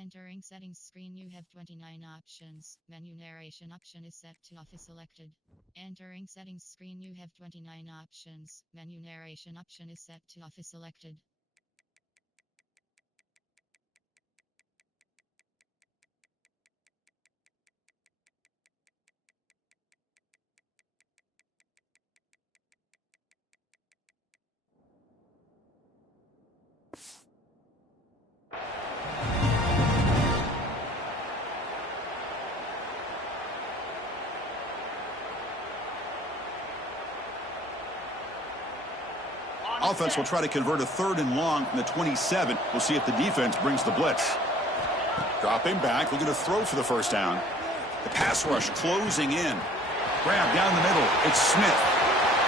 Entering settings screen, you have 29 options. Menu narration option is set to off is selected. Entering settings screen, you have 29 options. Menu narration option is set to off is selected. Offense will try to convert a 3rd and long from the 27. We'll see if the defense brings the blitz. Dropping back, looking to throw for the first down. The pass rush closing in. Grab down the middle. It's Smith.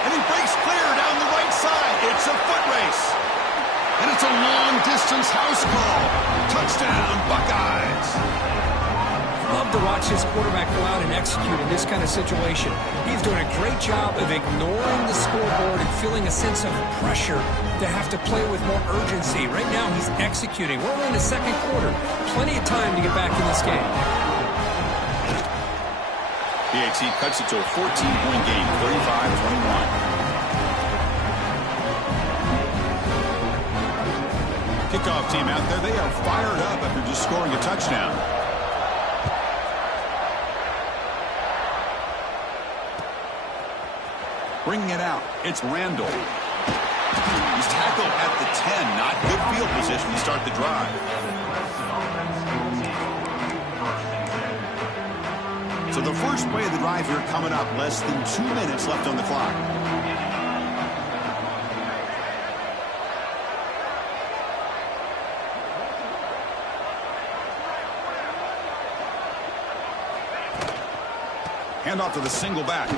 And he breaks clear down the right side. It's a foot race. And it's a long-distance house call. Touchdown, Buckeyes. Love to watch this quarterback go out and execute in this kind of situation. He's doing a great job of ignoring the scoreboard and feeling a sense of pressure to have to play with more urgency. Right now, he's executing. We're only in the second quarter. Plenty of time to get back in this game. PAT cuts it to a 14-point game, 35-21. Kickoff team out there. They are fired up after just scoring a touchdown. Bringing it out, it's Randall. He's tackled at the 10. Not good field position to start the drive. So the first play of the drive here coming up. Less than 2 minutes left on the clock. Hand off to the single back.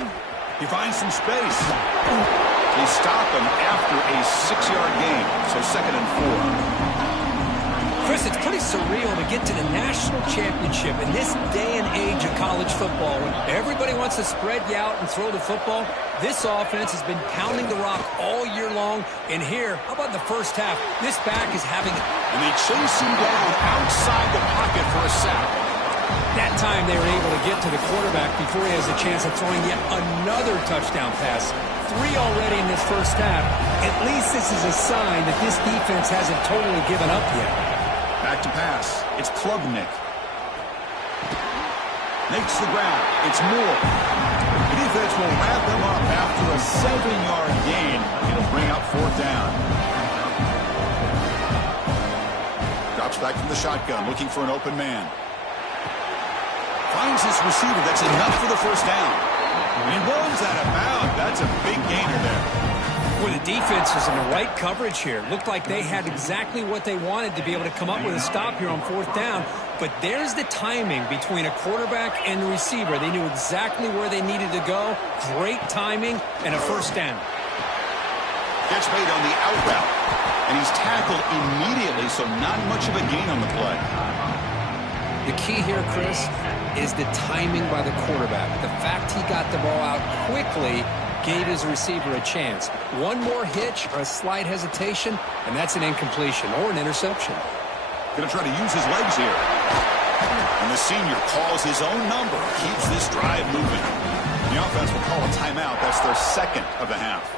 He finds some space. They stop him after a 6-yard gain. So 2nd and 4. Chris, it's pretty surreal to get to the national championship in this day and age of college football. When everybody wants to spread you out and throw the football, this offense has been pounding the rock all year long. And here, how about the first half? This back is having... And they chase him down outside the pocket for a sack. That time they were able to get to the quarterback before he has a chance of throwing yet another touchdown pass. 3 already in this first half. At least this is a sign that this defense hasn't totally given up yet. Back to pass. It's Klubnik. Makes the ground. It's Moore. The defense will wrap them up after a 7-yard gain. It'll bring up 4th down. Drops back from the shotgun, looking for an open man. Finds his receiver. That's enough for the first down. And he rolls out of bounds. That's a big gainer there. Well, the defense is in the right coverage here. Looked like they had exactly what they wanted to be able to come up with a stop here on 4th down. But there's the timing between a quarterback and the receiver. They knew exactly where they needed to go. Great timing and a first down. Gets made on the out route. And he's tackled immediately, so not much of a gain on the play. The key here, Chris, is the timing by the quarterback. The fact he got the ball out quickly gave his receiver a chance. One more hitch or a slight hesitation, and that's an incompletion or an interception. Going to try to use his legs here. And the senior calls his own number, keeps this drive moving. The offense will call a timeout. That's their 2nd of the half.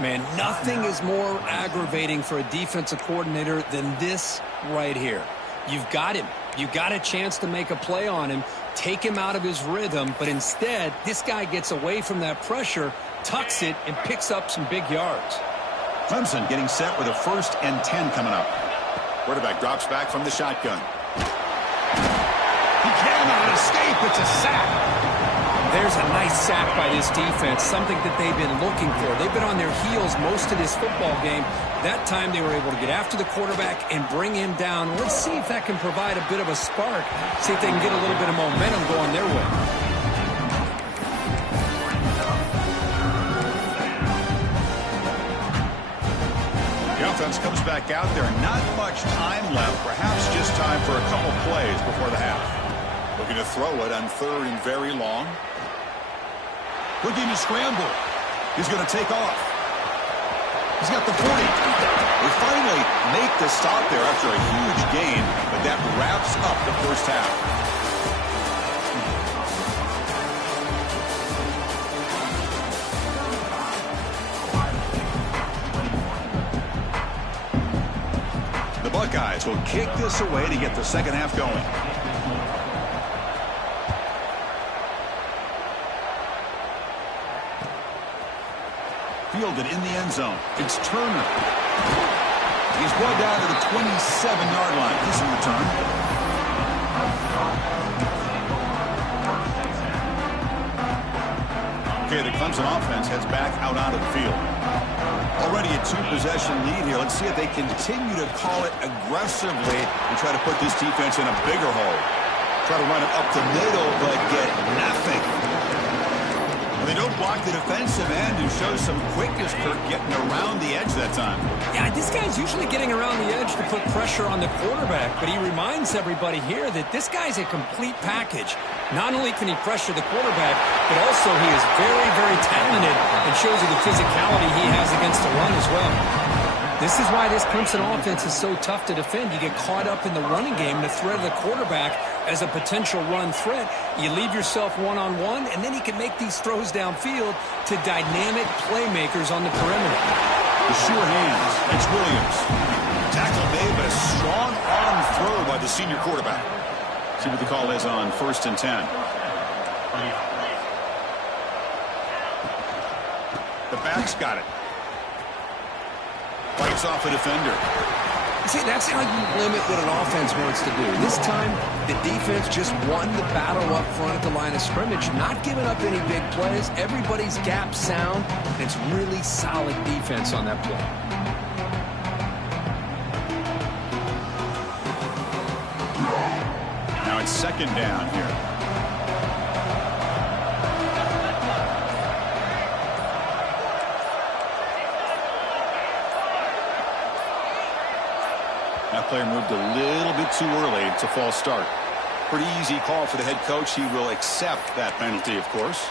Man, nothing is more aggravating for a defensive coordinator than this right here. You've got him. You've got a chance to make a play on him, take him out of his rhythm, but instead, this guy gets away from that pressure, tucks it, and picks up some big yards. Clemson getting set with a 1st and 10 coming up. Quarterback drops back from the shotgun. He cannot escape. It's a sack. There's a nice sack by this defense, something that they've been looking for. They've been on their heels most of this football game. That time they were able to get after the quarterback and bring him down. Let's see if that can provide a bit of a spark, see if they can get a little bit of momentum going their way. The offense comes back out there. Not much time left, perhaps just time for a couple plays before the half. Looking to throw it on 3rd and very long. Looking to scramble. He's going to take off. He's got the 40. They finally make the stop there after a huge gain, but that wraps up the first half. The Buckeyes will kick this away to get the second half going. Fielded in the end zone. It's Turner. He's brought down to the 27-yard line. This is return. Okay, the Clemson offense heads back out onto the field. Already a two-possession lead here. Let's see if they continue to call it aggressively and try to put this defense in a bigger hole. Try to run it up the middle, but get nothing. They don't block the defensive end, who shows some quickness, Kirk, getting around the edge that time. Yeah, this guy's usually getting around the edge to put pressure on the quarterback, but he reminds everybody here that this guy's a complete package. Not only can he pressure the quarterback, but also he is very, very talented and shows you the physicality he has against the run as well. This is why this Clemson offense is so tough to defend. You get caught up in the running game, the threat of the quarterback as a potential run threat. You leave yourself one-on-one, and then he can make these throws downfield to dynamic playmakers on the perimeter. The sure hands. It's Williams. Tackle made, but a strong arm throw by the senior quarterback. See what the call is on 1st and 10. The back's got it. Fights off a defender. See, that's how you limit what an offense wants to do. This time, the defense just won the battle up front at the line of scrimmage, not giving up any big plays. Everybody's gap sound, and it's really solid defense on that play. Now it's second down here. That player moved a little bit too early. It's a false start. Pretty easy call for the head coach. He will accept that penalty, of course.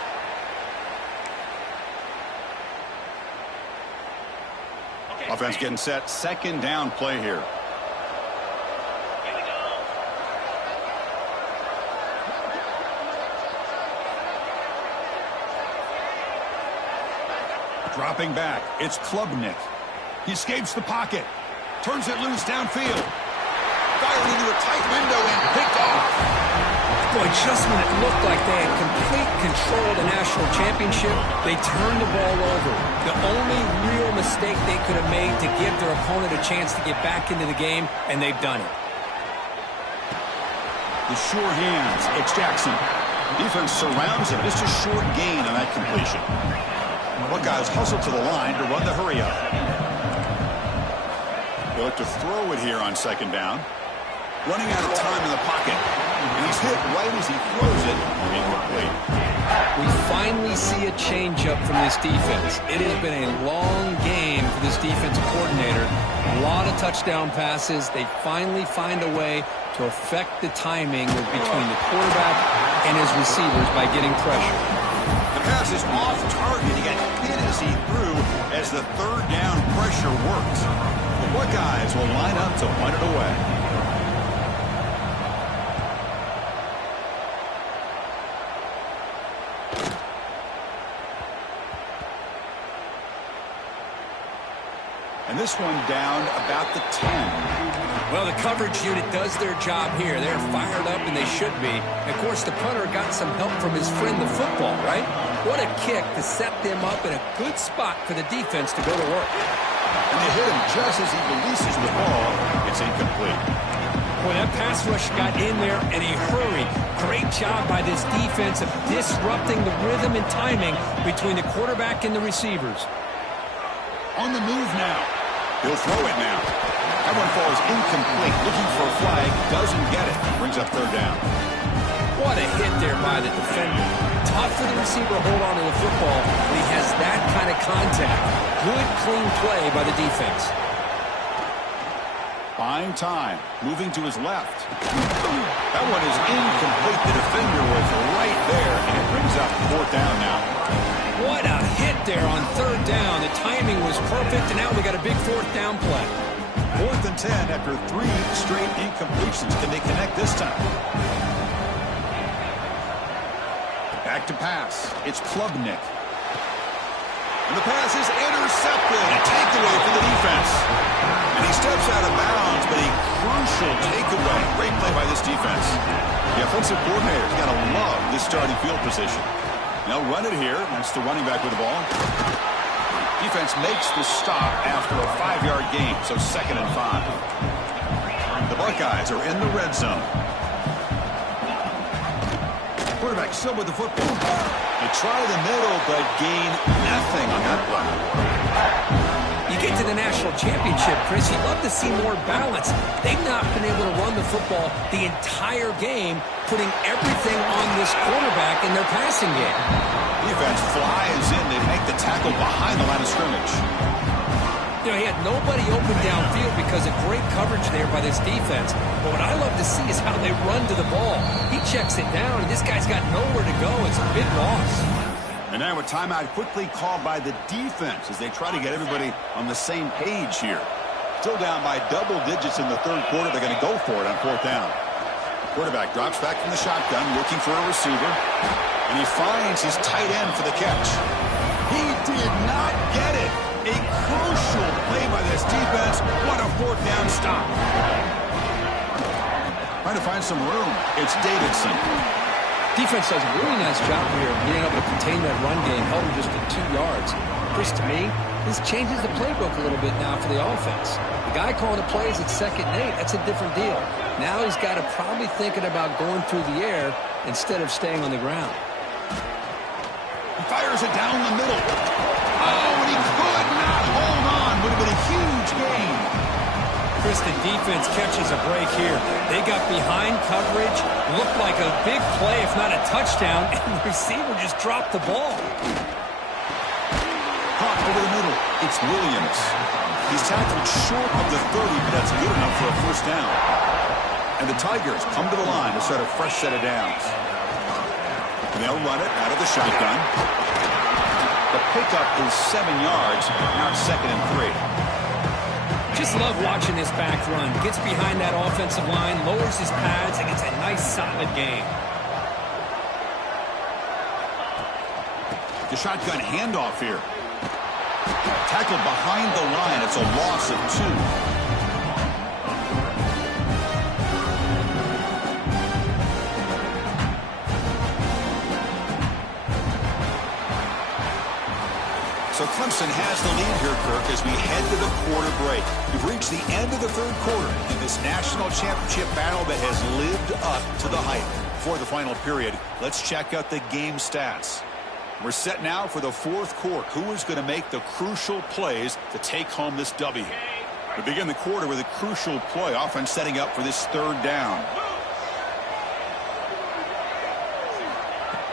Okay. Offense getting set. Second down play here. Dropping back. It's Klubnik. He escapes the pocket. Turns it loose downfield. Fired into a tight window and picked off. Boy, just when it looked like they had complete control of the national championship, they turned the ball over. The only real mistake they could have made to give their opponent a chance to get back into the game, and they've done it. The sure hands. It's Jackson. Defense surrounds him. Just a short gain on that completion. Buckeyes hustle to the line to run the hurry up. They look to throw it here on second down. Running out of time in the pocket. And he's hit right as he throws it. Incomplete. We finally see a changeup from this defense. It has been a long game for this defensive coordinator. A lot of touchdown passes. They finally find a way to affect the timing between the quarterback and his receivers by getting pressure. The pass is off target. He got hit as he threw as the third down pressure worked. The Buckeyes will line up to punt it away. And this one down about the 10. Well, the coverage unit does their job here. They're fired up, and they should be. Of course, the punter got some help from his friend, the football, right? What a kick to set them up in a good spot for the defense to go to work. And they hit him just as he releases the ball. It's incomplete. Boy, that pass rush got in there in a hurry. Great job by this defense of disrupting the rhythm and timing between the quarterback and the receivers. On the move now. He'll throw it now. That one falls incomplete. Looking for a flag. Doesn't get it. Brings up third down. What a hit there by the defender. Tough for the receiver to hold on to the football when he has that kind of contact. Good, clean play by the defense. Buying time. Moving to his left. That one is incomplete. The defender was right there, and it brings up fourth down now. What a hit there on third down. The timing was perfect, and now we got a big fourth down play. 10 after 3 straight incompletions. Can they connect this time? Back to pass. It's Klubnik. And the pass is intercepted. A takeaway for the defense. And he steps out of bounds, but a crucial takeaway. Great play by this defense. The offensive coordinator's got to love this starting field position. They'll run it here. That's the running back with the ball. Defense makes the stop after a 5-yard gain, so 2nd and 5. The Buckeyes are in the red zone. Quarterback still with the football. They try the middle, but gain nothing on that run. You get to the national championship, Chris, you'd love to see more balance. They've not been able to run the football the entire game, putting everything on this quarterback in their passing game. Defense flies in to make the tackle behind the line of scrimmage. You know, he had nobody open downfield because of great coverage there by this defense. But what I love to see is how they run to the ball. He checks it down, and this guy's got nowhere to go. It's a big loss. And now a timeout quickly called by the defense as they try to get everybody on the same page here. Still down by double digits in the third quarter. They're going to go for it on 4th down. Quarterback drops back from the shotgun, looking for a receiver. And he finds his tight end for the catch. He did not get it. A crucial play by this defense. What a 4th down stop. Trying to find some room. It's Davidson. Defense does a really nice job here of being able to contain that run game, held him just at 2 yards. Chris, to me, this changes the playbook a little bit now for the offense. The guy calling the plays at 2nd and 8, that's a different deal. Now he's got to probably thinking about going through the air instead of staying on the ground. He fires it down the middle. Oh, and he could not hold on. Would have been a huge gain. Chris, the defense catches a break here. They got behind coverage, looked like a big play, if not a touchdown, and the receiver just dropped the ball. Caught over the middle. It's Williams. He's tackled short of the 30, but that's good enough for a 1st down. And the Tigers come to the line to start a fresh set of downs. And they'll run it out of the shotgun. The pickup is 7 yards. Now it's 2nd and 3. Just love watching this back run. Gets behind that offensive line, lowers his pads, and gets a nice, solid gain. The shotgun handoff here. Tackled behind the line. It's a loss of 2. So Clemson has the lead here, Kirk, as we head to the quarter break. We've reached the end of the third quarter in this national championship battle that has lived up to the hype. For the final period, let's check out the game stats. We're set now for the 4th quarter. Who is going to make the crucial plays to take home this W? We begin the quarter with a crucial play, offense setting up for this 3rd down.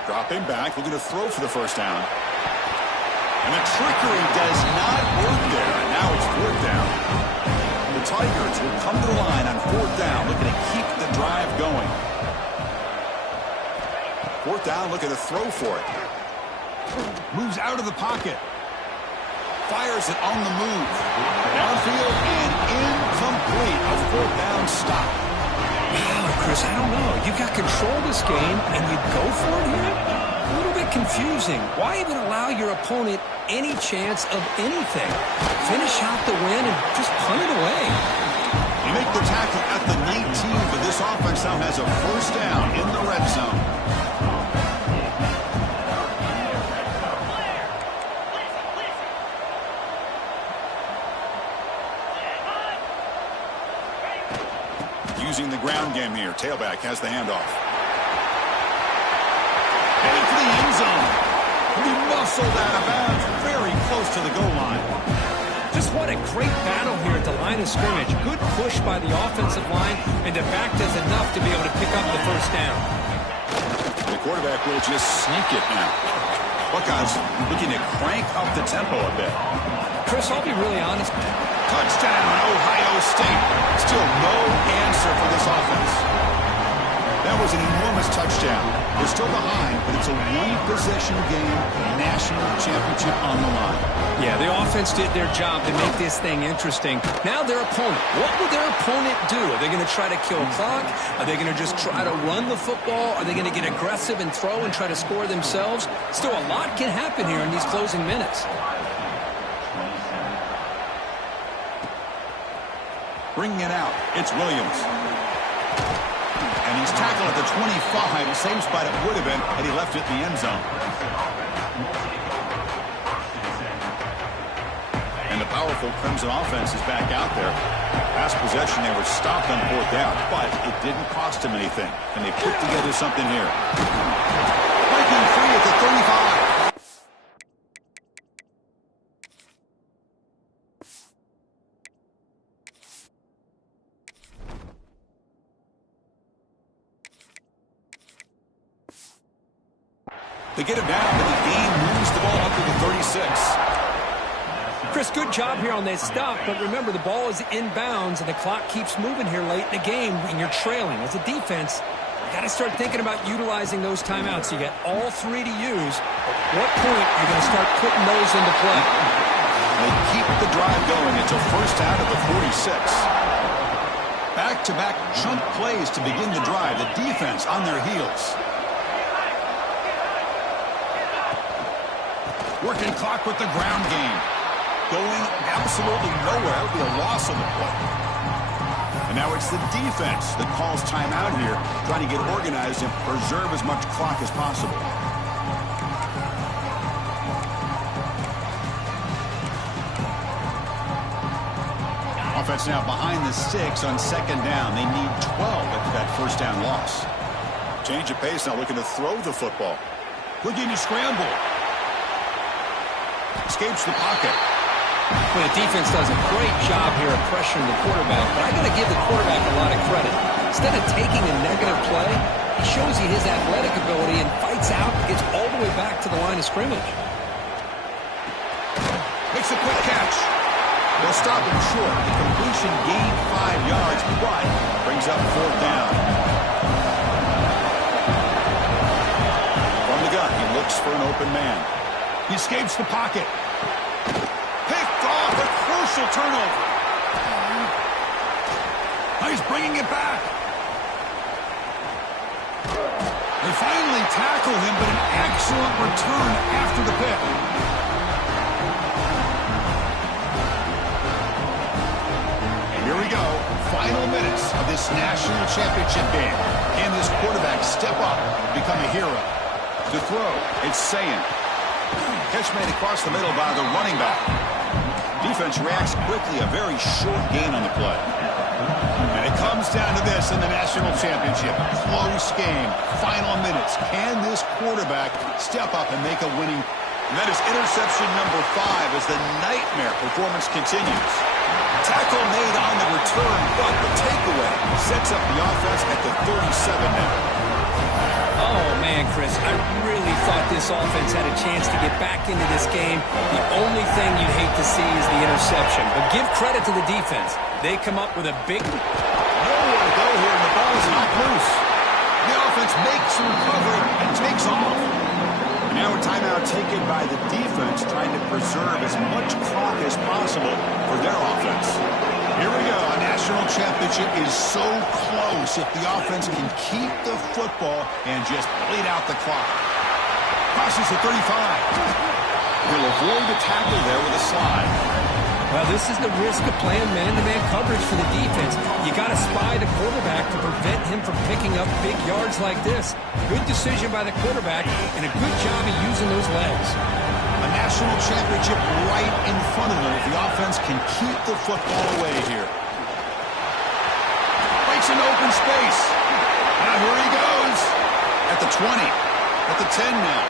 Dropping back, looking to throw for the 1st down. And the trickery does not work there. And now it's 4th down. The Tigers will come to the line on 4th down, looking to keep the drive going. 4th down, looking to throw for it. Moves out of the pocket. Fires it on the move. Downfield and incomplete. A 4th down stop. Wow, Chris, I don't know. You've got control of this game, and you go for it here? A little bit confusing. Why even allow your opponent any chance of anything? Finish out the win and just punt it away. You make the tackle at the 19, but this offense now has a 1st down in the red zone. Using the ground game here. Tailback has the handoff. Heading for the end zone. He muscled out of bounds very close to the goal line. Just what a great battle here at the line of scrimmage. Good push by the offensive line, and the back does enough to be able to pick up the 1st down. The quarterback will just sneak it now. Buckeyes looking to crank up the tempo a bit. Chris, I'll be really honest. Touchdown, Ohio State. Still no answer for this offense. That was an enormous touchdown. They're still behind, but it's a one-possession game, national championship on the line. Yeah, the offense did their job to make this thing interesting. Now their opponent. What will their opponent do? Are they going to try to kill clock? Are they going to just try to run the football? Are they going to get aggressive and throw and try to score themselves? Still, a lot can happen here in these closing minutes. Bringing it out, it's Williams. And he's tackled at the 25, same spot it would have been had he left it in the end zone. And the powerful Crimson offense is back out there. Past possession, they were stopped on 4th down, but it didn't cost them anything. And they put together something here. Breaking free at the 35. They get him down, and the game moves the ball up to the 36. Chris, good job here on that stop, but remember, the ball is inbounds, and the clock keeps moving here late in the game, and you're trailing. As a defense, you got to start thinking about utilizing those timeouts. You got all 3 to use. At what point are you going to start putting those into play? They keep the drive going. It's a first out of the 46. Back-to-back chunk plays to begin the drive. The defense on their heels. Working clock with the ground game. Going absolutely nowhere. It'll be a loss on the play. And now it's the defense that calls timeout here, trying to get organized and preserve as much clock as possible. Offense now behind the 6 on 2nd down. They need 12 after that first down loss. Change of pace, now looking to throw the football. Looking to scramble. Escapes the pocket. Well, the defense does a great job here of pressuring the quarterback, but I got to give the quarterback a lot of credit. Instead of taking a negative play, he shows you his athletic ability and fights out, gets all the way back to the line of scrimmage. Makes a quick catch. They'll stop him short. The completion gained 5 yards, but brings up 4th down. From the gun, he looks for an open man. He escapes the pocket. Picked off, a crucial turnover. Now he's bringing it back. They finally tackle him, but an excellent return after the pick. And here we go. Final minutes of this national championship game. Can this quarterback step up and become a hero? To throw, it's Sayan. Catch made across the middle by the running back. Defense reacts quickly, a very short gain on the play. And it comes down to this in the national championship. Close game, final minutes. Can this quarterback step up and make a winning? And that is interception number 5 as the nightmare performance continues. Tackle made on the return, but the takeaway sets up the offense at the 37 now. Oh, man, Chris, I really thought this offense had a chance to get back into this game. The only thing you'd hate to see is the interception. But give credit to the defense. They come up with a big... Nowhere to go here, and the ball is knocked loose. The offense makes a recovery and takes off. And now a timeout taken by the defense, trying to preserve as much clock as possible for their offense. Here we go. A national championship is so close if the offense can keep the football and just bleed out the clock. Crosses the 35. He'll avoid the tackle there with a slide. Well, this is the risk of playing man-to-man coverage for the defense. You got to spy the quarterback to prevent him from picking up big yards like this. Good decision by the quarterback and a good job of using those legs. A national championship right in front of them if the offense can keep the football away here. Breaks into open space. Now here he goes. At the 20. At the 10 now.